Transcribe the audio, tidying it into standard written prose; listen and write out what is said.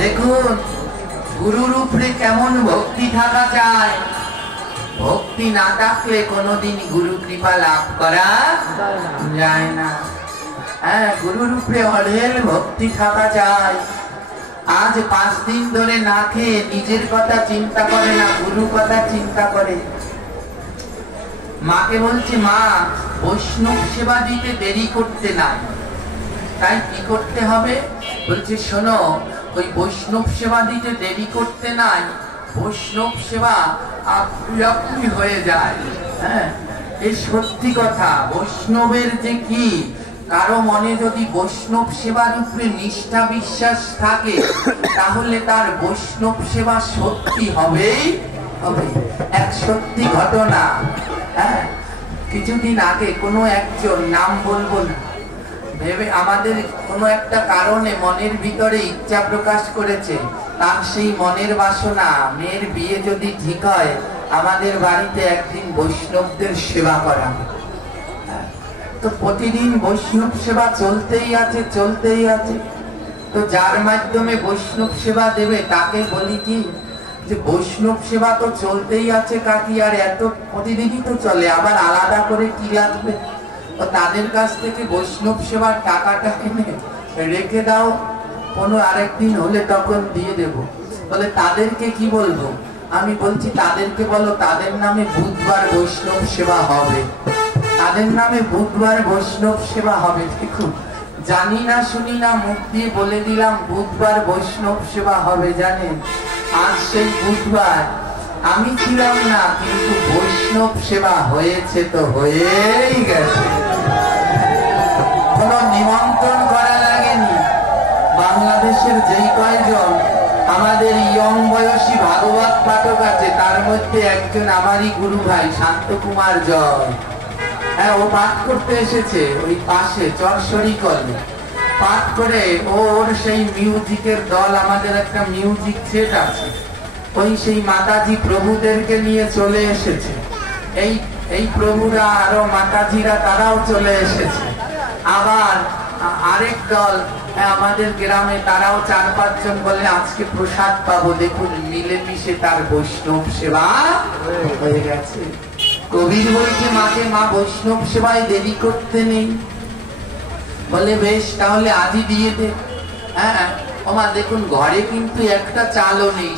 দেখুন গুরুর উপরে কেমন ভক্তি থাকা চাই। ভক্তি না থাকলে কোনোদিন গুরু কৃপা লাভ করা যায় না। হ্যাঁ, গুরুর উপরে অঢেল ভক্তি থাকা চাই। আজ 5 দিন ধরে না খেয়ে নিজের কথা চিন্তা করে না, গুরু কথা চিন্তা করে। মাকে বলছে, মা বৈষ্ণব সেবা দিতে দেরি করতে নাই, তাই কি করতে হবে? বলছে, শোনো, ওই বৈষ্ণব সেবা দিতে দেরি করতে নাই, বৈষ্ণব সেবা আপনি হয়ে যায়। হ্যাঁ, এই সত্যি কথা। বৈষ্ণবের যে কি, কারো মনে যদি বৈষ্ণব সেবার উপরে নিষ্ঠা বিশ্বাস থাকে, তাহলে তার বৈষ্ণব সেবা সত্যি হবেই হবে। এক সত্যি ঘটনা। হ্যাঁ, কিছুদিন আগে কোনো একজন, নাম বলবো না, ভেবে আমাদের কোনো একটা কারণে মনের ভিতরে ইচ্ছা প্রকাশ করেছে, তার সেই মনের বাসনা, মেয়ের বিয়ে যদি ঠিক হয়, আমাদের বাড়িতে একদিন বৈষ্ণবদের সেবা করা। তো প্রতিদিন বৈষ্ণব সেবা চলতেই আছে, চলতেই আছে। তো যার মাধ্যমে বৈষ্ণব সেবা দেবে তাকে বলি কি, যে বৈষ্ণব সেবা তো চলতেই আছে কাকি, আর এত প্রতিদিনই তো চলে, আবার আলাদা করে কি লাগবে? তো তাদের কাছ থেকে বৈষ্ণব সেবার টাকাটা কিনে রেখে দাও, কোনো আরেকদিন হলে তখন দিয়ে দেব। বলে তাদেরকে কি বলবো? আমি বলছি তাদেরকে বলো তাদের নামে বুধবার বৈষ্ণব সেবা হবে, তাদের নামে বুধবার বৈষ্ণব সেবা হবে। দেখুন, জানি না শুনি না, মুখ দিয়ে বলে দিলাম বুধবার বৈষ্ণব সেবা হবে। জানেন, আজ সেই বুধবার আমি ছিলাম না, কিন্তু বৈষ্ণব সেবা হয়েছে তো হয়েই গেছে। কোন নিমন্ত্রণ করা লাগেনি। বাংলাদেশের যেই কয়জন আমাদের ইয়ং বয়সী ভাগবত পাঠক আছে, তার মধ্যে একজন আমারই গুরু ভাই শান্ত কুমার জয়। হ্যাঁ, ও পাঠ করতে এসেছে ওই পাশে চরসরি কলে। পাঠ করে ওর সেই মিউজিকের দল, আমাদের একটা মিউজিক সেট আছে, ওই সেই মাতাজি প্রভুদেরকে নিয়ে চলে এসেছে। এই প্রভুরা আরো মাতাজিরা তারাও চলে এসেছে। আবার আরেক দল আমাদের গ্রামে, তারাও 4-5 জন বলে আজকে প্রসাদ পাবো। দেখুন, মিলেমিশে তার বৈষ্ণব সেবা হয়ে গেছে। কবির বলছে মাকে, মা বৈষ্ণব সেবায় দেরি করতে নেই। বলে বেশ, তাহলে আজই দিয়ে দে। হ্যাঁ, ওমা দেখুন ঘরে কিন্তু একটা চালও নেই।